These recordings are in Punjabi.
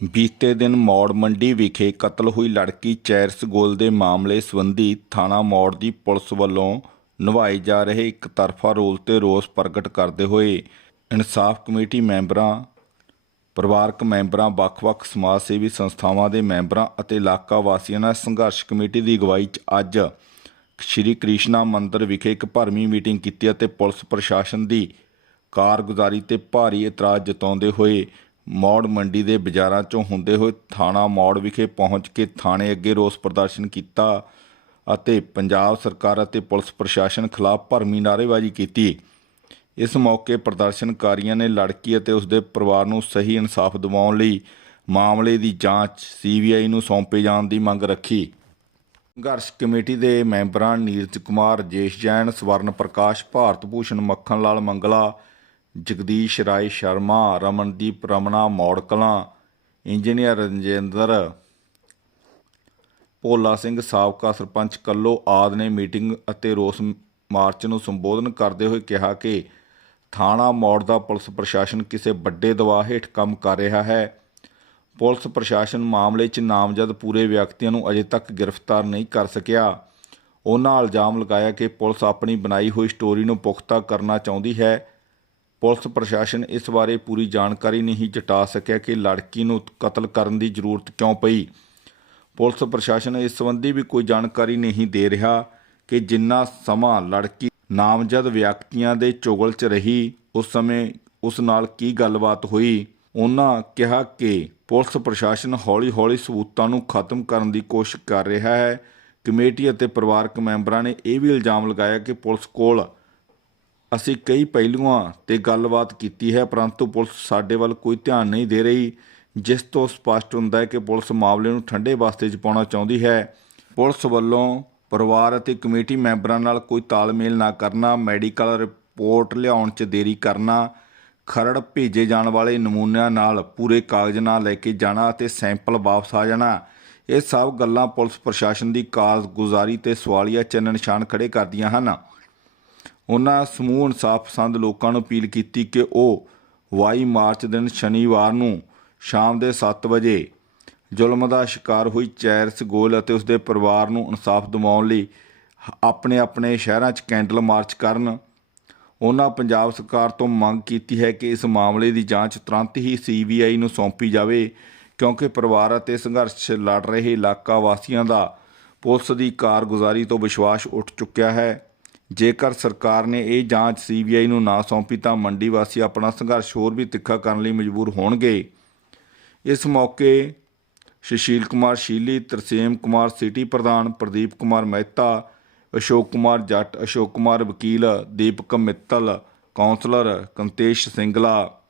ਬੀਤੇ ਦਿਨ ਮੌੜ ਮੰਡੀ ਵਿਖੇ ਕਤਲ ਹੋਈ ਲੜਕੀ ਚੈਰਸ ਗੋਲ ਦੇ ਮਾਮਲੇ ਸੰਬੰਧੀ ਥਾਣਾ ਮੌੜ ਦੀ ਪੁਲਿਸ ਵੱਲੋਂ ਨਿਭਾਏ ਜਾ ਰਹੇ ਇੱਕ ਤਰਫਾ ਰੋਲ ਤੇ ਰੋਸ ਪ੍ਰਗਟ ਕਰਦੇ ਹੋਏ ਇਨਸਾਫ ਕਮੇਟੀ ਮੈਂਬਰਾਂ, ਪਰਿਵਾਰਕ ਮੈਂਬਰਾਂ, ਵੱਖ-ਵੱਖ ਸਮਾਜ ਸੇਵੀ ਸੰਸਥਾਵਾਂ ਦੇ ਮੈਂਬਰਾਂ ਅਤੇ ਇਲਾਕਾ ਵਾਸੀਆਂ ਨਾਲ ਸੰਘਰਸ਼ ਕਮੇਟੀ ਦੀ ਅਗਵਾਈ 'ਚ ਅੱਜ ਸ਼੍ਰੀ ਕ੍ਰਿਸ਼ਨਾ ਮੰਦਿਰ ਵਿਖੇ ਇੱਕ ਭਰਵੀਂ ਮੀਟਿੰਗ ਕੀਤੀ ਅਤੇ ਪੁਲਿਸ ਪ੍ਰਸ਼ਾਸਨ ਦੀ ਕਾਰਗੁਜ਼ਾਰੀ ਤੇ ਭਾਰੀ ਇਤਰਾਜ਼ ਜਤਾਉਂਦੇ ਹੋਏ ਮੌੜ ਮੰਡੀ ਦੇ ਬਾਜ਼ਾਰਾਂ 'ਚੋਂ ਹੁੰਦੇ ਹੋਏ ਥਾਣਾ ਮੌੜ ਵਿਖੇ ਪਹੁੰਚ ਕੇ ਥਾਣੇ ਅੱਗੇ ਰੋਸ ਪ੍ਰਦਰਸ਼ਨ ਕੀਤਾ ਅਤੇ ਪੰਜਾਬ ਸਰਕਾਰ ਅਤੇ ਪੁਲਿਸ ਪ੍ਰਸ਼ਾਸਨ ਖਿਲਾਫ ਭਰਮੀ ਨਾਅਰੇਬਾਜ਼ੀ ਕੀਤੀ। ਇਸ ਮੌਕੇ ਪ੍ਰਦਰਸ਼ਨਕਾਰੀਆਂ ਨੇ ਲੜਕੀ ਅਤੇ ਉਸ ਦੇ ਪਰਿਵਾਰ ਨੂੰ ਸਹੀ ਇਨਸਾਫ ਦਿਵਾਉਣ ਲਈ ਮਾਮਲੇ ਦੀ ਜਾਂਚ ਸੀਬੀਆਈ ਨੂੰ ਸੌਂਪੇ ਜਾਣ ਦੀ ਮੰਗ ਰੱਖੀ। ਸੰਘਰਸ਼ ਕਮੇਟੀ ਦੇ ਮੈਂਬਰਾਂ ਨੀਰਜ ਕੁਮਾਰ, ਜੇਸ਼ ਜੈਨ, ਸਵਰਨ ਪ੍ਰਕਾਸ਼, ਭਾਰਤ ਭੂਸ਼ਣ ਮੱਖਣ ਲਾਲ ਮੰਗਲਾ ਜਗਦੀਸ਼ ਰਾਏ ਸ਼ਰਮਾ, ਰਮਨਦੀਪ ਰਮਣਾ ਮੌੜਕਲਾਂ, ਇੰਜੀਨੀਅਰ ਰਜਿੰਦਰ, ਭੋਲਾ ਸਿੰਘ ਸਾਬਕਾ ਸਰਪੰਚ ਕੱਲੋ ਆਦ ਨੇ ਮੀਟਿੰਗ ਅਤੇ ਰੋਸ ਮਾਰਚ ਨੂੰ ਸੰਬੋਧਨ ਕਰਦੇ ਹੋਏ ਕਿਹਾ ਕਿ ਥਾਣਾ ਮੌੜ ਦਾ ਪੁਲਿਸ ਪ੍ਰਸ਼ਾਸਨ ਕਿਸੇ ਵੱਡੇ ਦਬਾਅ ਹੇਠ ਕੰਮ ਕਰ ਰਿਹਾ ਹੈ। ਪੁਲਿਸ ਪ੍ਰਸ਼ਾਸਨ ਮਾਮਲੇ 'ਚ ਨਾਮਜ਼ਦ ਪੂਰੇ ਵਿਅਕਤੀਆਂ ਨੂੰ ਅਜੇ ਤੱਕ ਗ੍ਰਿਫਤਾਰ ਨਹੀਂ ਕਰ ਸਕਿਆ। ਉਹਨਾਂ ਇਲਜ਼ਾਮ ਲਗਾਇਆ ਕਿ ਪੁਲਿਸ ਆਪਣੀ ਬਣਾਈ ਹੋਈ ਸਟੋਰੀ ਨੂੰ ਪੁਖਤਾ ਕਰਨਾ ਚਾਹੁੰਦੀ ਹੈ। ਪੁਲਿਸ ਪ੍ਰਸ਼ਾਸਨ ਇਸ ਬਾਰੇ ਪੂਰੀ ਜਾਣਕਾਰੀ ਨਹੀਂ ਜਟਾ ਸਕਿਆ ਕਿ ਲੜਕੀ ਨੂੰ ਕਤਲ ਕਰਨ ਦੀ ਜ਼ਰੂਰਤ ਕਿਉਂ ਪਈ। ਪੁਲਿਸ ਪ੍ਰਸ਼ਾਸਨ ਇਸ ਸੰਬੰਧੀ ਵੀ ਕੋਈ ਜਾਣਕਾਰੀ ਨਹੀਂ ਦੇ ਰਿਹਾ ਕਿ ਜਿੰਨਾ ਸਮਾਂ ਲੜਕੀ ਨਾਮਜ਼ਦ ਵਿਅਕਤੀਆਂ ਦੇ ਚੁਗਲ 'ਚ ਰਹੀ, ਉਸ ਸਮੇਂ ਉਸ ਨਾਲ ਕੀ ਗੱਲਬਾਤ ਹੋਈ, ਉਹਨਾਂ ਕਿਹਾ ਕਿ ਪੁਲਿਸ ਪ੍ਰਸ਼ਾਸਨ ਹੌਲੀ-ਹੌਲੀ ਸਬੂਤਾਂ ਨੂੰ ਖਤਮ ਕਰਨ ਦੀ ਕੋਸ਼ਿਸ਼ ਕਰ ਰਿਹਾ ਹੈ। ਕਮੇਟੀ ਅਤੇ ਪਰਿਵਾਰਕ ਮੈਂਬਰਾਂ ਨੇ ਇਹ ਵੀ ਇਲਜ਼ਾਮ ਲਗਾਇਆ ਕਿ ਪੁਲਿਸ ਕੋਲ ਅਸੀਂ ਕਈ ਪਹਿਲੂਆਂ ਤੇ ਗੱਲਬਾਤ ਕੀਤੀ ਹੈ, ਪਰੰਤੂ ਪੁਲਿਸ ਸਾਡੇ ਵੱਲ ਕੋਈ ਧਿਆਨ ਨਹੀਂ ਦੇ ਰਹੀ, ਜਿਸ ਤੋਂ ਸਪਸ਼ਟ ਹੁੰਦਾ ਹੈ ਕਿ ਪੁਲਿਸ ਮਾਮਲੇ ਨੂੰ ਠੰਡੇ ਵਾਸਤੇ 'ਚ ਪਾਉਣਾ ਚਾਹੁੰਦੀ ਹੈ। ਪੁਲਿਸ ਵੱਲੋਂ ਪਰਿਵਾਰ ਅਤੇ ਕਮੇਟੀ ਮੈਂਬਰਾਂ ਨਾਲ ਕੋਈ ਤਾਲਮੇਲ ਨਾ ਕਰਨਾ, ਮੈਡੀਕਲ ਰਿਪੋਰਟ ਲਿਆਉਣ 'ਚ ਦੇਰੀ ਕਰਨਾ, ਖਰੜ ਭੇਜੇ ਜਾਣ ਵਾਲੇ ਨਮੂਨਿਆਂ ਨਾਲ ਪੂਰੇ ਕਾਗਜ਼ ਨਾ ਲੈ ਕੇ ਜਾਣਾ ਅਤੇ ਸੈਂਪਲ ਵਾਪਸ ਆ ਜਾਣਾ, ਇਹ ਸਭ ਗੱਲਾਂ ਪੁਲਿਸ ਪ੍ਰਸ਼ਾਸਨ ਦੀ ਕਾਰਗੁਜ਼ਾਰੀ ਤੇ ਸਵਾਲੀਆ ਚਿੰਨ੍ਹ ਨਿਸ਼ਾਨ ਖੜੇ ਕਰਦੀਆਂ ਹਨ। ਉਹਨਾਂ ਸਮੂਹ ਇਨਸਾਫ ਪਸੰਦ ਲੋਕਾਂ ਨੂੰ ਅਪੀਲ ਕੀਤੀ ਕਿ ਉਹ 22 ਮਾਰਚ ਦਿਨ ਸ਼ਨੀਵਾਰ ਨੂੰ ਸ਼ਾਮ ਦੇ 7 ਵਜੇ ਜ਼ੁਲਮ ਦਾ ਸ਼ਿਕਾਰ ਹੋਈ ਚੈਰਸ ਗੋਲ ਅਤੇ ਉਸਦੇ ਪਰਿਵਾਰ ਨੂੰ ਇਨਸਾਫ ਦਿਵਾਉਣ ਲਈ ਆਪਣੇ ਆਪਣੇ ਸ਼ਹਿਰਾਂ 'ਚ ਕੈਂਡਲ ਮਾਰਚ ਕਰਨ। ਉਹਨਾਂ ਪੰਜਾਬ ਸਰਕਾਰ ਤੋਂ ਮੰਗ ਕੀਤੀ ਹੈ ਕਿ ਇਸ ਮਾਮਲੇ ਦੀ ਜਾਂਚ ਤੁਰੰਤ ਹੀ ਸੀਬੀਆਈ ਨੂੰ ਸੌਂਪੀ ਜਾਵੇ, ਕਿਉਂਕਿ ਪਰਿਵਾਰ ਅਤੇ ਸੰਘਰਸ਼ ਲੜ ਰਹੇ ਇਲਾਕਾ ਵਾਸੀਆਂ ਦਾ ਪੁਲਿਸ ਦੀ ਕਾਰਗੁਜ਼ਾਰੀ ਤੋਂ ਵਿਸ਼ਵਾਸ ਉੱਠ ਚੁੱਕਿਆ ਹੈ। ਜੇਕਰ ਸਰਕਾਰ ਨੇ ਇਹ ਜਾਂਚ ਸੀਬੀਆਈ ਨੂੰ ਨਾ ਸੌਂਪੀ ਤਾਂ ਮੰਡੀ ਵਾਸੀ ਆਪਣਾ ਸੰਘਰਸ਼ ਹੋਰ ਵੀ ਤਿੱਖਾ ਕਰਨ ਲਈ ਮਜਬੂਰ ਹੋਣਗੇ। ਇਸ ਮੌਕੇ ਸੁਸ਼ੀਲ ਕੁਮਾਰ ਸ਼ੀਲੀ, ਤਰਸੇਮ ਕੁਮਾਰ ਸਿਟੀ ਪ੍ਰਧਾਨ, ਪ੍ਰਦੀਪ ਕੁਮਾਰ ਮਹਿਤਾ, ਅਸ਼ੋਕ ਕੁਮਾਰ ਜੱਟ, ਅਸ਼ੋਕ ਕੁਮਾਰ ਵਕੀਲ, ਦੀਪਕ ਮਿੱਤਲ ਕਾਉਂਸਲਰ ਕੰਤੇਸ਼ ਸਿੰਗਲਾ,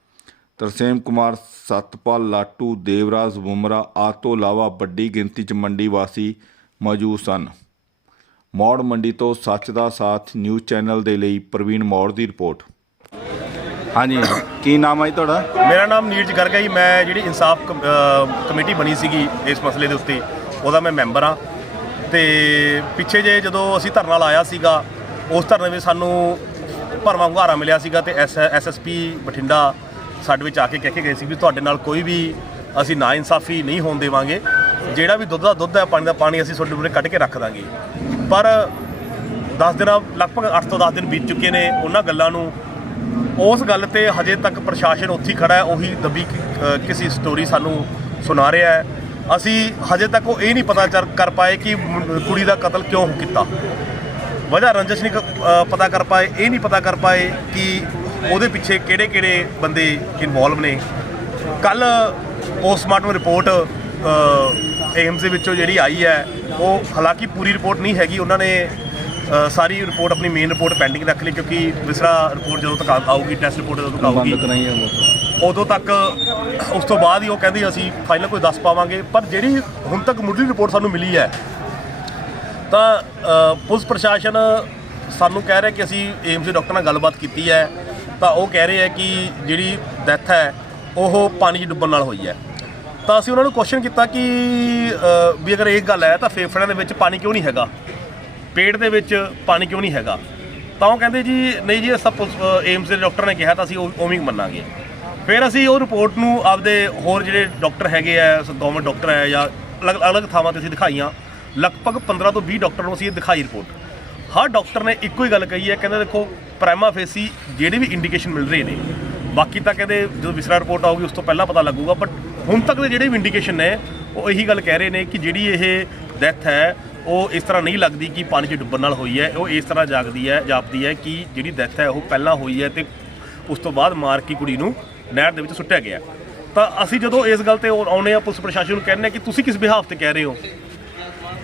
ਤਰਸੇਮ ਕੁਮਾਰ ਸਤਪਾਲ, ਲਾਟੂ, ਦੇਵਰਾਜ ਬੁਮਰਾ ਆਦਿ ਤੋਂ ਇਲਾਵਾ ਵੱਡੀ ਗਿਣਤੀ 'ਚ ਮੰਡੀ ਵਾਸੀ ਮੌਜੂਦ ਸਨ। ਮੌੜ ਮੰਡੀ ਤੋਂ ਸੱਚ ਦਾ ਸਾਥ ਨਿਊਜ਼ ਚੈਨਲ ਦੇ ਲਈ ਪ੍ਰਵੀਨ ਮੌੜ ਦੀ ਰਿਪੋਰਟ। ਹਾਂਜੀ, ਕੀ ਨਾਮ ਹੈ ਜੀ ਤੁਹਾਡਾ? ਮੇਰਾ ਨਾਮ ਨੀਰਜ ਗਰਗ ਹੈ ਜੀ। ਮੈਂ ਜਿਹੜੀ ਇਨਸਾਫ ਕਮ- ਕਮੇਟੀ ਬਣੀ ਸੀਗੀ ਇਸ ਮਸਲੇ ਦੇ ਉੱਤੇ, ਉਹਦਾ ਮੈਂ ਮੈਂਬਰ ਹਾਂ। ਤੇ ਪਿੱਛੇ ਜੇ ਜਦੋਂ ਅਸੀਂ ਧਰਨਾ ਲਾਇਆ ਸੀਗਾ, ਉਸ ਧਰਨੇ ਵਿੱਚ ਸਾਨੂੰ ਭਰਵਾਂ ਹੁੰਗਾਰਾ ਮਿਲਿਆ ਸੀਗਾ ਤੇ ਐਸਐਸਪੀ ਬਠਿੰਡਾ ਸਾਡੇ ਵਿੱਚ ਆ ਕੇ ਕਹਿ ਕੇ ਗਏ ਸੀ ਵੀ ਤੁਹਾਡੇ ਨਾਲ ਕੋਈ ਵੀ ਅਸੀਂ ਨਾ ਇਨਸਾਫੀ ਨਹੀਂ ਹੋਣ ਦੇਵਾਂਗੇ। ਜਿਹੜਾ ਵੀ ਦੁੱਧ ਦਾ ਦੁੱਧ ਹੈ, ਪਾਣੀ ਦਾ ਪਾਣੀ ਅਸੀਂ ਤੁਹਾਡੇ ਮੂਹਰੇ ਕੱਢ ਕੇ ਰੱਖ ਦਾਂਗੇ। ਪਰ 10 ਦਿਨਾਂ, ਲਗਭਗ 8 ਤੋਂ 10 ਦਿਨ ਬੀਤ ਚੁੱਕੇ ਨੇ ਉਹਨਾਂ ਗੱਲਾਂ ਨੂੰ। ਉਸ ਗੱਲ ਤੇ ਹਜੇ ਤੱਕ ਪ੍ਰਸ਼ਾਸਨ ਉੱਥੇ ਹੀ ਖੜਾ ਹੈ, ਉਹੀ ਦੱਬੀ ਕਿਸੇ ਸਟੋਰੀ ਸਾਨੂੰ ਸੁਣਾ ਰਿਹਾ ਹੈ। ਅਸੀਂ ਹਜੇ ਤੱਕ ਉਹ ਇਹ ਨਹੀਂ ਪਤਾ ਚੱਲ ਕਰ ਪਾਏ ਕਿ ਕੁੜੀ ਦਾ ਕਤਲ ਕਿਉਂ ਕੀਤਾ। ਵਜ੍ਹਾ ਰੰਜਸ਼ ਨਹੀਂ ਪਤਾ ਕਰ ਪਾਏ, ਇਹ ਨਹੀਂ ਪਤਾ ਕਰ ਪਾਏ ਕਿ ਉਹਦੇ ਪਿੱਛੇ ਕਿਹੜੇ ਕਿਹੜੇ ਬੰਦੇ ਇਨਵੋਲਵ ਨੇ। ਕੱਲ ਪੋਸਟਮਾਰਟਮ ਰਿਪੋਰਟ ਏਮਸ ਦੇ ਵਿੱਚੋਂ ਜਿਹੜੀ ਆਈ ਹੈ ਉਹ ਹਾਲਾਂਕਿ ਪੂਰੀ ਰਿਪੋਰਟ ਨਹੀਂ ਹੈਗੀ। ਉਹਨਾਂ ਨੇ ਸਾਰੀ ਰਿਪੋਰਟ ਆਪਣੀ ਮੇਨ ਰਿਪੋਰਟ ਪੈਂਡਿੰਗ ਰੱਖ ਲਈ ਕਿਉਂਕਿ ਵਿਸਰਾ ਰਿਪੋਰਟ ਜਦੋਂ ਤੱਕ ਆਊਗੀ ਟੈਸਟ ਰਿਪੋਰਟ ਜਦੋਂ ਤੱਕ ਆਊਗੀ ਉਦੋਂ ਤੱਕ ਉਸ ਤੋਂ ਬਾਅਦ ਹੀ ਉਹ ਕਹਿੰਦੀ ਅਸੀਂ ਫਾਈਨਲ ਕੋਈ ਦੱਸ ਪਾਵਾਂਗੇ। ਪਰ ਜਿਹੜੀ ਹੁਣ ਤੱਕ ਮੁੱਢਲੀ ਰਿਪੋਰਟ ਸਾਨੂੰ ਮਿਲੀ ਹੈ ਤਾਂ ਪੁਲਿਸ ਪ੍ਰਸ਼ਾਸਨ ਸਾਨੂੰ ਕਹਿ ਰਿਹਾ ਕਿ ਅਸੀਂ ਏਮਸ ਦੇ ਡਾਕਟਰ ਨਾਲ ਗੱਲਬਾਤ ਕੀਤੀ ਹੈ। ਤਾਂ ਉਹ ਕਹਿ ਰਹੇ ਹੈ ਕਿ ਜਿਹੜੀ ਡੈਥ ਹੈ ਉਹ ਪਾਣੀ 'ਚ ਡੁੱਬਣ ਨਾਲ ਹੋਈ ਹੈ। ਤਾਂ ਅਸੀਂ ਉਹਨਾਂ ਨੂੰ ਕੁਐਸਚਨ ਕੀਤਾ ਕਿ ਅ, ਵੀ ਅਗਰ ਇਹ ਗੱਲ ਹੈ ਤਾਂ ਫੇਫੜਿਆਂ ਦੇ ਵਿੱਚ ਪਾਣੀ ਕਿਉਂ ਨਹੀਂ ਹੈਗਾ? ਪੇਟ ਦੇ ਵਿੱਚ ਪਾਣੀ ਕਿਉਂ ਨਹੀਂ ਹੈਗਾ? ਤਾਂ ਉਹ ਕਹਿੰਦੇ ਜੀ ਨਹੀਂ ਜੀ ਇਹ ਸਭ ਏਮਸ ਦੇ ਡਾਕਟਰ ਨੇ ਕਿਹਾ ਤਾਂ ਅਸੀਂ ਉਹ- ਉਵੇਂ ਹੀ ਮੰਨਾਂਗੇ। ਫਿਰ ਅਸੀਂ ਉਹ ਰਿਪੋਰਟ ਨੂੰ ਆਪਦੇ ਹੋਰ ਜਿਹੜੇ ਡਾਕਟਰ ਹੈਗੇ ਆ ਗਵਰਨਮੈਂਟ ਡਾਕਟਰ ਹੈ ਜਾਂ ਅਲੱਗ ਅਲੱਗ ਥਾਵਾਂ ਤੇ ਅਸੀਂ ਦਿਖਾਈਆਂ। ਲਗਭਗ 15 ਤੋਂ 20 ਡਾਕਟਰ ਨੂੰ ਅਸੀਂ ਇਹ ਦਿਖਾਈ ਰਿਪੋਰਟ ਹਰ ਡਾਕਟਰ ਨੇ ਇੱਕੋ ਹੀ ਗੱਲ ਕਹੀ ਹੈ ਕਹਿੰਦੇ ਦੇਖੋ ਪ੍ਰਾਈਮਾ ਫੇਸੀ ਜਿਹੜੇ ਵੀ ਇੰਡੀਕੇਸ਼ਨ ਮਿਲ ਰਹੇ ਨੇ ਬਾਕੀ ਤਾਂ ਕਹਿੰਦੇ ਜਦੋਂ ਵਿਸਰਾ ਰਿਪੋਰਟ ਆਊਗੀ ਉਸ ਤੋਂ ਪਹਿਲਾਂ ਪਤਾ ਲੱਗੂਗਾ ਬਟ ਹੁਣ ਤੱਕ ਦੇ ਜਿਹੜੇ ਵੀ ਇੰਡੀਕੇਸ਼ਨ ਨੇ, ਉਹ ਇਹੀ ਗੱਲ ਕਹਿ ਰਹੇ ਨੇ ਕਿ ਜਿਹੜੀ ਇਹ ਡੈਥ ਹੈ, ਉਹ ਇਸ ਤਰ੍ਹਾਂ ਨਹੀਂ ਲੱਗਦੀ ਕਿ ਪਾਣੀ 'ਚ ਡੁੱਬਣ ਨਾਲ ਹੋਈ ਹੈ। ਉਹ ਇਸ ਤਰ੍ਹਾਂ ਜਾਗਦੀ ਹੈ, ਜਾਪਦੀ ਹੈ ਕਿ ਜਿਹੜੀ ਡੈਥ ਹੈ, ਉਹ ਪਹਿਲਾਂ ਹੋਈ ਹੈ ਤੇ ਉਸ ਤੋਂ ਬਾਅਦ ਮਾਰ ਕੇ ਕੁੜੀ ਨੂੰ ਨਹਿਰ ਦੇ ਵਿੱਚ ਸੁੱਟਿਆ ਗਿਆ। ਤਾਂ ਅਸੀਂ ਜਦੋਂ ਇਸ ਗੱਲ ਤੇ ਉਹ ਆਉਨੇ ਆ ਪੁਲਿਸ ਪ੍ਰਸ਼ਾਸਨ ਨੂੰ ਕਹਿੰਦੇ ਆ ਕਿ ਤੁਸੀਂ ਕਿਸ ਬਿਹਾਫ ਤੇ ਕਹਿ ਰਹੇ ਹੋ?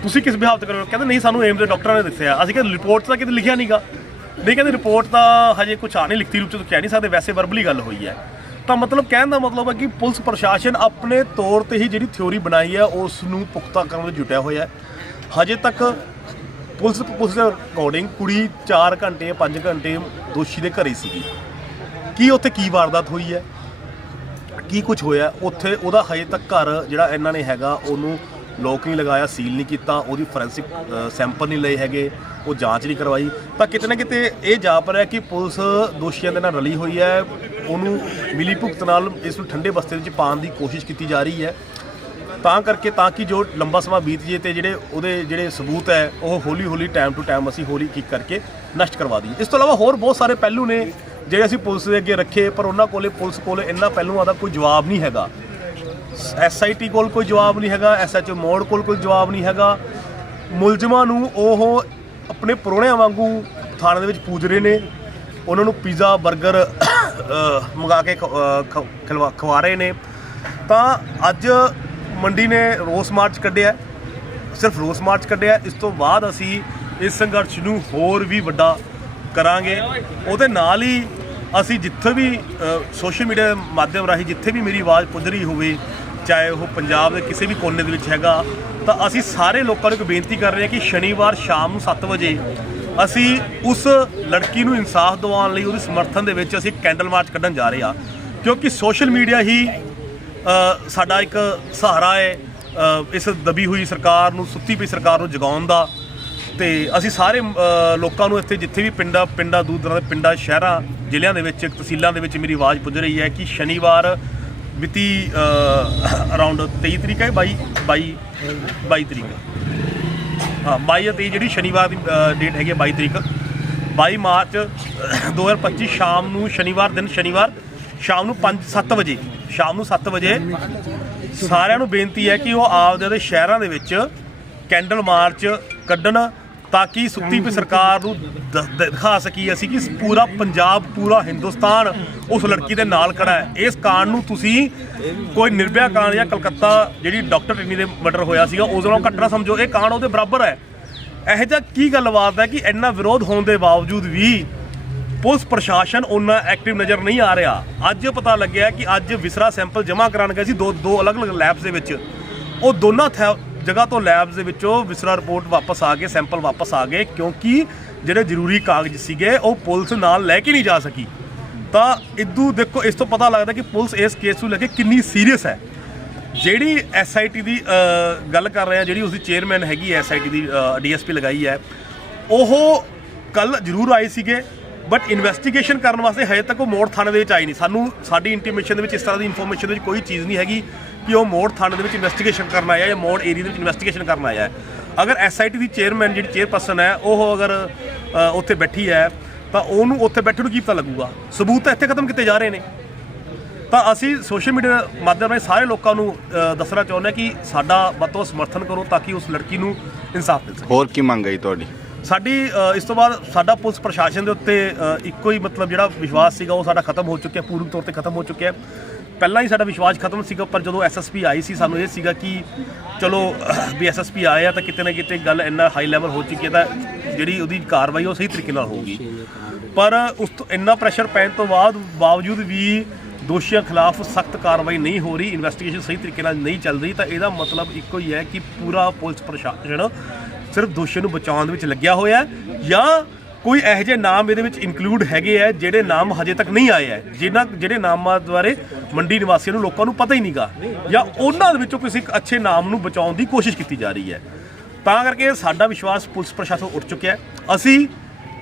ਤੁਸੀਂ ਕਿਸ ਬਿਹਾਫ ਤੇ ਕਹਿ ਰਹੇ ਹੋ? ਕਹਿੰਦੇ ਨਹੀਂ, ਸਾਨੂੰ ਏਮਸ ਦੇ ਡਾਕਟਰਾਂ ਨੇ ਦੱਸਿਆ। ਅਸੀਂ ਕਹਿੰਦੇ ਰਿਪੋਰਟ ਤਾਂ ਕਿਤੇ ਲਿਖਿਆ ਨਹੀਂਗਾ ਨਹੀਂ ਕਹਿੰਦੇ ਰਿਪੋਰਟ ਤਾਂ ਹਜੇ ਕੁਝ ਆ ਨਹੀਂ, ਲਿਖਤੀ ਰੂਪ ਚ ਤਾਂ ਕਹਿ ਨਹੀਂ ਸਕਦੇ। ਵੈਸੇ ਵਰਬਲੀ ਗੱਲ ਹੋਈ ਹੈ। ਤਾਂ ਮਤਲਬ ਕਹਿਣ ਦਾ ਮਤਲਬ ਹੈ ਕਿ ਪੁਲਿਸ ਪ੍ਰਸ਼ਾਸਨ ਆਪਣੇ ਤੌਰ ਤੇ ਹੀ ਜਿਹੜੀ ਥਿਉਰੀ ਬਣਾਈ ਹੈ, ਉਸ ਨੂੰ ਪੁਖਤਾ ਕਰਨ ਲਈ ਜੁਟਿਆ ਹੋਇਆ ਹੈ। ਹਜੇ ਤੱਕ ਪੁਲਿਸ ਪੁਲਿਸ ਦੇ ਅਕੋਰਡਿੰਗ ਕੁੜੀ 4 ਘੰਟੇ 5 ਘੰਟੇ ਦੋਸ਼ੀ ਦੇ ਘਰੇ ਸੀਗੀ। ਕੀ ਉੱਥੇ ਕੀ ਵਾਰਦਾਤ ਹੋਈ ਹੈ? ਕੀ ਕੁਝ ਹੋਇਆ ਉੱਥੇ ਉਹਦਾ ਹਜੇ ਤੱਕ ਘਰ ਜਿਹੜਾ ਇਹਨਾਂ ਨੇ ਹੈਗਾ, ਉਹਨੂੰ ਲੋਕ ਨਹੀਂ ਲਗਾਇਆ ਸੀਲ ਨਹੀਂ ਕੀਤਾ, ਉਹਦੀ ਫੋਰੈਂਸਿਕ ਸੈਂਪਲ ਨਹੀਂ ਲਏ ਹੈਗੇ, ਉਹ ਜਾਂਚ ਨਹੀਂ ਕਰਵਾਈ। ਤਾਂ ਕਿਤੇ ਨਾ ਕਿਤੇ ਇਹ ਜਾਪ ਰਿਹਾ ਕਿ ਪੁਲਿਸ ਦੋਸ਼ੀਆਂ ਦੇ ਨਾਲ ਰਲੀ ਹੋਈ ਹੈ। ਉਹਨੂੰ ਮਿਲੀ ਭੁਗਤ ਨਾਲ ਇਸ ਨੂੰ ਠੰਡੇ ਬਸਤੇ ਵਿੱਚ ਪਾਉਣ ਦੀ ਕੋਸ਼ਿਸ਼ ਕੀਤੀ ਜਾ ਰਹੀ ਹੈ। ਤਾਂ ਕਰਕੇ ਤਾਂ ਕਿ ਜੋ ਲੰਬਾ ਸਮਾਂ ਬੀਤ ਜੇ ਤੇ ਜਿਹੜੇ ਉਹਦੇ ਜਿਹੜੇ ਸਬੂਤ ਹੈ, ਉਹ ਹੌਲੀ ਹੌਲੀ ਟਾਈਮ ਟੂ ਟਾਈਮ ਅਸੀਂ ਹੌਲੀ ਕਿਕ ਕਰਕੇ ਨਸ਼ਟ ਕਰਵਾ ਦਈਏ। ਇਸ ਤੋਂ ਇਲਾਵਾ ਹੋਰ ਬਹੁਤ ਸਾਰੇ ਪਹਿਲੂ ਨੇ ਜਿਹੜੇ ਅਸੀਂ ਪੁਲਿਸ ਦੇ ਅੱਗੇ ਰੱਖੇ, ਪਰ ਉਹਨਾਂ ਕੋਲੇ ਪੁਲਿਸ ਕੋਲੇ ਇੰਨਾ ਪਹਿਲੂਆਂ ਦਾ ਕੋਈ ਜਵਾਬ ਨਹੀਂ ਹੈਗਾ। ਐਸਆਈਟੀ ਕੋਲ ਕੋਈ ਜਵਾਬ ਨਹੀਂ ਹੈਗਾ ਐਸਐਚਓ ਮੋੜ ਕੋਲ ਕੋਈ ਜਵਾਬ ਨਹੀਂ ਹੈਗਾ। ਮੁਲਜ਼ਮਾਂ ਨੂੰ ਉਹ ਆਪਣੇ ਪਰੋਣਿਆਂ ਵਾਂਗੂ ਥਾਣੇ ਦੇ ਵਿੱਚ ਪੂਜ ਰਹੇ ਨੇ। ਉਹਨਾਂ ਨੂੰ ਪੀਜ਼ਾ 버ਗਰ ਮੰਗਾ ਕੇ ਖ- ਖਵਾ ਰਹੇ ਨੇ। ਤਾਂ ਅੱਜ ਮੰਡੀ ਨੇ ਰੋਸ ਮਾਰਚ ਕੱਢਿਆ। ਸਿਰਫ ਰੋਸ ਮਾਰਚ ਕੱਢਿਆ। ਇਸ ਤੋਂ ਬਾਅਦ ਅਸੀਂ ਇਸ ਸੰਘਰਸ਼ ਨੂੰ ਹੋਰ ਵੀ ਵੱਡਾ ਕਰਾਂਗੇ। ਉਹਦੇ ਨਾਲ ਹੀ ਅਸੀਂ ਜਿੱਥੇ ਵੀ ਸੋਸ਼ਲ ਮੀਡੀਆ ਦੇ ਮਾਧਿਅਮ ਰਾਹੀਂ ਜਿੱਥੇ ਵੀ ਮੇਰੀ ਆਵਾਜ਼ ਪੁੱਜ ਰਹੀ ਹੋਵੇ, ਚਾਹੇ ਉਹ ਪੰਜਾਬ ਦੇ ਕਿਸੇ ਵੀ ਕੋਨੇ ਦੇ ਵਿੱਚ ਹੈਗਾ, ਤਾਂ ਅਸੀਂ ਸਾਰੇ ਲੋਕਾਂ ਨੂੰ ਇੱਕ ਬੇਨਤੀ ਕਰ ਰਹੇ ਹਾਂ ਕਿ ਸ਼ਨੀਵਾਰ ਸ਼ਾਮ ਨੂੰ 7 ਵਜੇ ਅਸੀਂ ਉਸ ਲੜਕੀ ਨੂੰ ਇਨਸਾਫ ਦਿਵਾਉਣ ਲਈ, ਉਹਦੇ ਸਮਰਥਨ ਦੇ ਵਿੱਚ ਅਸੀਂ ਕੈਂਡਲ ਮਾਰਚ ਕੱਢਣ ਜਾ ਰਹੇ ਹਾਂ। ਕਿਉਂਕਿ ਸੋਸ਼ਲ ਮੀਡੀਆ ਹੀ ਸਾਡਾ ਇੱਕ ਸਹਾਰਾ ਹੈ ਇਸ ਦਬੀ ਹੋਈ ਸਰਕਾਰ ਨੂੰ, ਸੁੱਤੀ ਪਈ ਸਰਕਾਰ ਨੂੰ ਜਗਾਉਣ ਦਾ। ਤੇ ਅਸੀਂ ਸਾਰੇ ਲੋਕਾਂ ਨੂੰ ਇੱਥੇ ਜਿੱਥੇ ਵੀ ਪਿੰਡਾਂ ਪਿੰਡਾਂ ਦੂਰ ਦਰਾਂ ਦੇ ਪਿੰਡਾਂ, ਸ਼ਹਿਰਾਂ, ਜ਼ਿਲ੍ਹਿਆਂ ਦੇ ਵਿੱਚ, ਤਹਿਸੀਲਾਂ ਦੇ ਵਿੱਚ ਮੇਰੀ ਆਵਾਜ਼ ਪੁੱਜ ਰਹੀ ਹੈ ਕਿ ਸ਼ਨੀਵਾਰ ਮਿਤੀ ਅਰਾਊਂਡ 23 ਤਰੀਕ ਹੈ 22 22 22 ਤਰੀਕ। ਹਾਂ 22 ਅਤੇ ਜਿਹੜੀ ਸ਼ਨੀਵਾਰ ਦੀ ਡੇਟ ਹੈਗੀ ਹੈ 22 ਤਰੀਕ। 22 ਮਾਰਚ 2025 ਸ਼ਾਮ ਨੂੰ ਸ਼ਨੀਵਾਰ ਦਿਨ ਸ਼ਨੀਵਾਰ, ਸ਼ਾਮ ਨੂੰ 5 7 ਵਜੇ। ਸ਼ਾਮ ਨੂੰ 7 ਵਜੇ। ਸਾਰਿਆਂ ਨੂੰ ਬੇਨਤੀ ਹੈ ਕਿ ਉਹ ਆਪਦੇ ਦੇ ਸ਼ਹਿਰਾਂ ਦੇ ਵਿੱਚ ਕੈਂਡਲ ਮਾਰਚ ਕੱਢਣ ਤਾਂ ਕਿ ਸੁੱਤੀ ਪਈ ਸਰਕਾਰ ਨੂੰ ਦ- ਦਿਖਾ ਸਕੀ ਅਸੀਂ ਕਿ ਪੂਰਾ ਪੰਜਾਬ, ਪੂਰਾ ਹਿੰਦੁਸਤਾਨ ਉਸ ਲੜਕੀ ਦੇ ਨਾਲ ਖੜਾ ਹੈ। ਇਸ ਕਾਂਡ ਨੂੰ ਤੁਸੀਂ ਕੋਈ ਨਿਰਭਿਆ ਕਾਂਡ ਜਾਂ ਕਲਕੱਤਾ ਜਿਹੜੀ ਡਾਕਟਰ ਟਿੰਨੀ ਦੇ ਮਰਡਰ ਹੋਇਆ ਸੀਗਾ, ਉਸ ਨਾਲੋਂ ਘੱਟ ਸਮਝੋ। ਇਹ ਕਾਂਡ ਉਹਦੇ ਬਰਾਬਰ ਹੈ। ਇਹੋ ਜਿਹਾ ਕੀ ਗੱਲਬਾਤ ਹੈ ਕਿ ਇੰਨਾ ਵਿਰੋਧ ਹੋਣ ਦੇ ਬਾਵਜੂਦ ਵੀ ਪੁਲਿਸ ਪ੍ਰਸ਼ਾਸਨ ਉਹਨਾਂ ਐਕਟਿਵ ਨਜ਼ਰ ਨਹੀਂ ਆ ਰਿਹਾ। ਅੱਜ ਪਤਾ ਲੱਗਿਆ ਕਿ ਅੱਜ ਵਿਸਰਾ ਸੈਂਪਲ ਜਮ੍ਹਾਂ ਕਰਾਉਣ ਗਏ ਸੀ ਦੋ ਦੋ ਅਲੱਗ-ਅਲੱਗ ਲੈਬਸ ਦੇ ਵਿੱਚ। ਉਹ ਦੋਨਾਂ ਥੈ- ਜਗ੍ਹਾ ਤੋਂ ਲੈਬਸ ਦੇ ਵਿੱਚੋਂ ਵਿਸਰਾ ਰਿਪੋਰਟ ਵਾਪਸ ਆ ਗਏ, ਸੈਂਪਲ ਵਾਪਸ ਆ ਗਏ, ਕਿਉਂਕਿ ਜਿਹੜੇ ਜ਼ਰੂਰੀ ਕਾਗਜ਼ ਸੀਗੇ, ਉਹ ਪੁਲਿਸ ਨਾਲ ਲੈ ਕੇ ਨਹੀਂ ਜਾ ਸਕੀ। ਤਾਂ ਇਦੂ ਦੇਖੋ, ਇਸ ਤੋਂ ਪਤਾ ਲੱਗਦਾ ਕਿ ਪੁਲਿਸ ਇਸ ਕੇਸ ਨੂੰ ਲੈ ਕੇ ਕਿੰਨੀ ਸੀਰੀਅਸ ਹੈ। ਜਿਹੜੀ ਐਸਆਈਟੀ ਦੀ ਗੱਲ ਕਰ ਰਹੇ ਆ ਜਿਹੜੀ ਉਸਦੀ ਚੇਅਰਮੈਨ ਹੈਗੀ ਐਸਆਈਟੀ ਦੀ ਡੀਐਸਪੀ ਲਗਾਈ ਹੈ, ਉਹ ਕੱਲ ਜ਼ਰੂਰ ਆਏ ਸੀਗੇ ਬਟ ਇਨਵੈਸਟੀਗੇਸ਼ਨ ਕਰਨ ਵਾਸਤੇ ਹਜੇ ਤੱਕ ਉਹ ਮੋੜ ਥਾਣੇ ਦੇ ਵਿੱਚ ਆਈ ਨਹੀਂ। ਸਾਨੂੰ, ਸਾਡੀ ਇੰਟੀਮੇਸ਼ਨ ਦੇ ਵਿੱਚ ਇਸ ਤਰ੍ਹਾਂ ਦੀ ਇਨਫੋਰਮੇਸ਼ਨ ਦੇ ਵਿੱਚ ਕੋਈ ਚੀਜ਼ ਨਹੀਂ ਹੈਗੀ। ਕਿ ਉਹ ਮੋੜ ਥਾਣੇ ਦੇ ਵਿੱਚ ਇਨਵੈਸਟੀਗੇਸ਼ਨ ਕਰਨ ਆਇਆ ਜਾਂ ਮੋੜ ਏਰੀਆ ਦੇ ਵਿੱਚ ਇਨਵੈਸਟੀਗੇਸ਼ਨ ਕਰਨ ਆਇਆ ਹੈ। ਅਗਰ ਐਸਆਈਟੀ ਦੀ ਚੇਅਰਮੈਨ ਜਿਹੜੀ ਚੇਅਰਪਰਸਨ ਹੈ ਉਹ ਅਗਰ ਉੱਥੇ ਬੈਠੀ ਹੈ ਤਾਂ ਉਹਨੂੰ ਉੱਥੇ ਬੈਠੇ ਨੂੰ ਕੀ ਪਤਾ ਲੱਗੂਗਾ? ਸਬੂਤ ਤਾਂ ਇੱਥੇ ਖਤਮ ਕੀਤੇ ਜਾ ਰਹੇ ਨੇ। ਤਾਂ ਅਸੀਂ ਸੋਸ਼ਲ ਮੀਡੀਆ ਮਾਧਿਅਮ ਰਾਹੀਂ ਸਾਰੇ ਲੋਕਾਂ ਨੂੰ ਦੱਸਣਾ ਚਾਹੁੰਦੇ ਹਾਂ ਕਿ ਸਾਡਾ ਵੱਧ ਤੋਂ ਵੱਧ ਸਮਰਥਨ ਕਰੋ ਤਾਂ ਕਿ ਉਸ ਲੜਕੀ ਨੂੰ ਇਨਸਾਫ ਮਿਲ ਸਕੇ। ਹੋਰ ਕੀ ਮੰਗ ਹੈ ਜੀ ਤੁਹਾਡੀ? ਸਾਡੀ ਇਸ ਤੋਂ ਬਾਅਦ ਸਾਡਾ ਪੁਲਿਸ ਪ੍ਰਸ਼ਾਸਨ ਦੇ ਉੱਤੇ ਇੱਕੋ ਹੀ ਮਤਲਬ ਜਿਹੜਾ ਵਿਸ਼ਵਾਸ ਸੀਗਾ ਉਹ ਸਾਡਾ ਖਤਮ ਹੋ ਚੁੱਕਿਆ ਪੂਰਨ ਤੌਰ ਤੇ ਖਤਮ ਹੋ ਚੁੱਕਿਆ। ਪਹਿਲਾਂ ਹੀ ਸਾਡਾ ਵਿਸ਼ਵਾਸ ਖਤਮ ਸੀਗਾ, ਪਰ ਜਦੋਂ ਐਸਐਸਪੀ ਆਈ ਸੀ, ਸਾਨੂੰ ਇਹ ਸੀਗਾ ਕਿ ਚਲੋ, ਵੀ ਐਸਐਸਪੀ ਆਏ ਆ ਤਾਂ ਕਿਤੇ ਨਾ ਕਿਤੇ ਗੱਲ ਇੰਨਾ ਹਾਈ ਲੈਵਲ ਹੋ ਚੁੱਕੀ ਹੈ ਤਾਂ ਜਿਹੜੀ ਉਹਦੀ ਕਾਰਵਾਈ ਉਹ ਸਹੀ ਤਰੀਕੇ ਨਾਲ ਹੋਊਗੀ। ਪਰ ਉਸ ਤੋਂ ਇੰਨਾ ਪ੍ਰੈਸ਼ਰ ਪੈਣ ਤੋਂ ਬਾਅਦ ਬਾਵਜੂਦ ਵੀ ਦੋਸ਼ੀਆਂ ਖਿਲਾਫ ਸਖਤ ਕਾਰਵਾਈ ਨਹੀਂ ਹੋ ਰਹੀ ਇਨਵੈਸਟੀਗੇਸ਼ਨ ਸਹੀ ਤਰੀਕੇ ਨਾਲ ਨਹੀਂ ਚੱਲ ਰਹੀ, ਤਾਂ ਇਹਦਾ ਮਤਲਬ ਇੱਕੋ ਹੀ ਹੈ ਕਿ ਪੂਰਾ ਪੁਲਿਸ ਪ੍ਰਸ਼ਾਸਨ ਸਿਰਫ ਦੋਸ਼ੀਆਂ ਨੂੰ ਬਚਾਉਣ ਦੇ ਵਿੱਚ ਲੱਗਿਆ ਹੋਇਆ ਹੈ ਜਾਂ ਕੋਈ ਇਹੋ ਜਿਹੇ ਨਾਮ ਇਹਦੇ ਵਿੱਚ ਇਨਕਲੂਡ ਹੈਗੇ ਆ, ਜਿਹੜੇ ਨਾਮ ਹਜੇ ਤੱਕ ਨਹੀਂ ਆਏ ਆ। ਜਿਨ੍ਹਾਂ, ਜਿਹੜੇ ਨਾਮਾਂ ਬਾਰੇ ਮੰਡੀ ਨਿਵਾਸੀਆਂ ਨੂੰ ਲੋਕਾਂ ਨੂੰ ਪਤਾ ਹੀ ਨਹੀਂਗਾ। ਜਾਂ ਉਹਨਾਂ ਦੇ ਵਿੱਚੋਂ ਕਿਸੇ ਇੱਕ ਅੱਛੇ ਨਾਮ ਨੂੰ ਬਚਾਉਣ ਦੀ ਕੋਸ਼ਿਸ਼ ਕੀਤੀ ਜਾ ਰਹੀ ਹੈ। ਤਾਂ ਕਰਕੇ ਸਾਡਾ ਵਿਸ਼ਵਾਸ ਪੁਲਿਸ ਪ੍ਰਸ਼ਾਸਨ ਉੱਠ ਚੁੱਕਿਆ ਹੈ। ਅਸੀਂ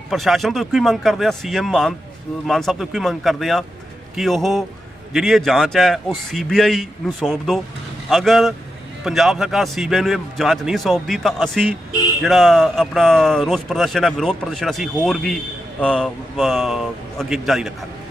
ਪ੍ਰਸ਼ਾਸਨ ਤੋਂ ਇੱਕੋ ਹੀ ਮੰਗ ਕਰਦੇ ਆ ਸੀਐਮ ਮਾਨ ਮਾਨ ਸਾਹਿਬ ਤੋਂ ਇੱਕੋ ਹੀ ਮੰਗ ਕਰਦੇ ਆ ਕਿ ਉਹ ਜਿਹੜੀ ਇਹ ਜਾਂਚ ਹੈ, ਉਹ ਸੀਬੀਆਈ ਨੂੰ ਸੌਂਪ ਦਿਓ। ਅਗਰ ਪੰਜਾਬ ਸਰਕਾਰ ਸੀਬੀਆਈ ਨੂੰ ਇਹ ਜਾਂਚ ਨਹੀਂ ਸੌਂਪਦੀ, ਤਾਂ ਅਸੀਂ ਜਿਹੜਾ ਆਪਣਾ ਰੋਸ ਪ੍ਰਦਰਸ਼ਨ ਹੈ, ਵਿਰੋਧ ਪ੍ਰਦਰਸ਼ਨ ਅਸੀਂ ਹੋਰ ਵੀ ਅੱਗੇ ਜਾਰੀ ਰੱਖਾਂਗੇ।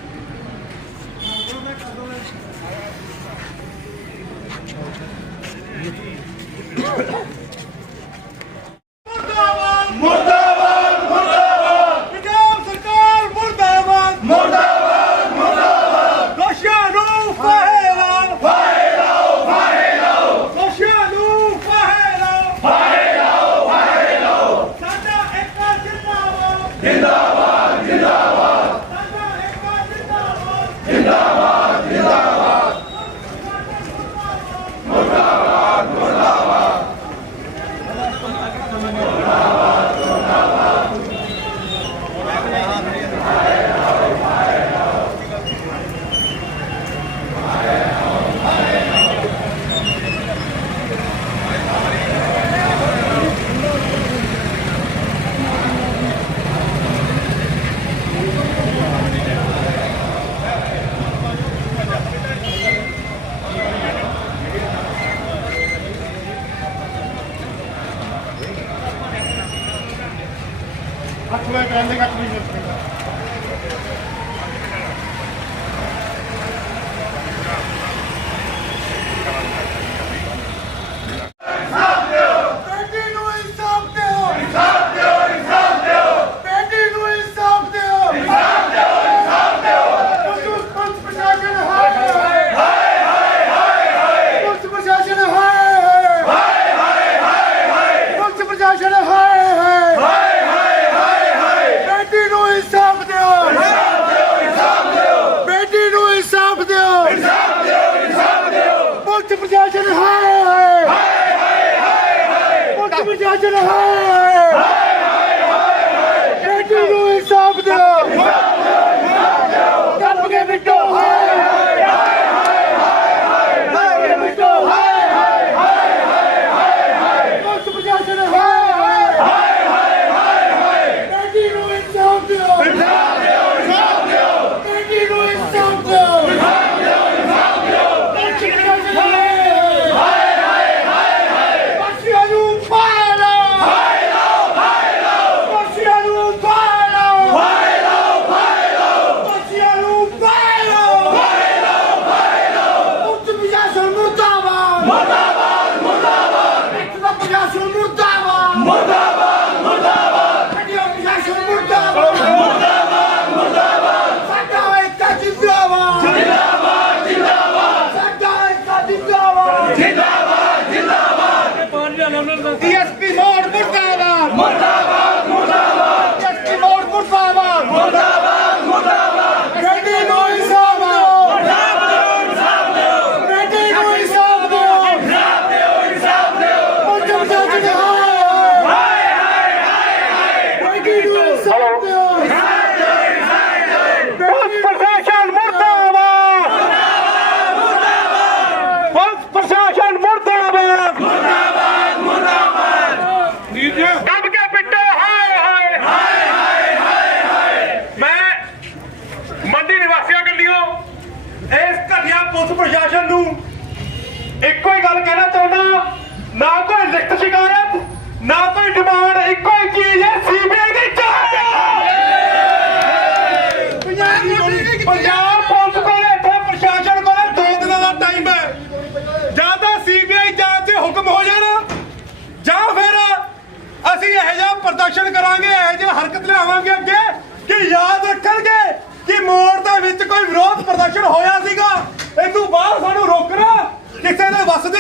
Go to the high!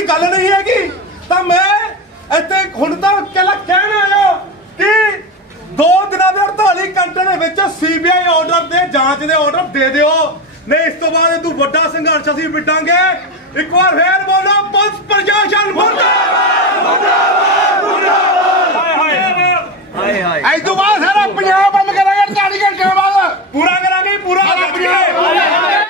ਦੀ ਗੱਲ ਨਹੀਂ ਹੈਗੀ। ਤਾਂ ਮੈਂ ਇੱਥੇ ਹੁਣ ਤਾਂ ਕਹਿਲਾ ਕਹਿਣ ਆਇਆ ਕਿ ਦੋ ਦਿਨਾਂ ਦੇ 48 ਘੰਟੇ ਦੇ ਵਿੱਚ ਸੀਬੀਆਈ ਆਰਡਰ ਦੇ ਜਾਂਚ ਦੇ ਆਰਡਰ ਦੇ ਦਿਓ। ਨਹੀਂ ਇਸ ਤੋਂ ਬਾਅਦ ਇਹ ਤੂੰ ਵੱਡਾ ਸੰਘਰਸ਼ ਅਸੀਂ ਵਿੱਢਾਂਗੇ। ਇੱਕ ਵਾਰ ਫੇਰ ਬੋਲੋ ਪੁਲਿਸ ਪ੍ਰਸ਼ਾਸਨ ਮੁਰਦਾਬਾਦ! ਮੁਰਦਾਬਾਦ! ਮੁਰਦਾਬਾਦ! ਹਾਏ ਹਾਏ। ਹਾਏ ਹਾਏ।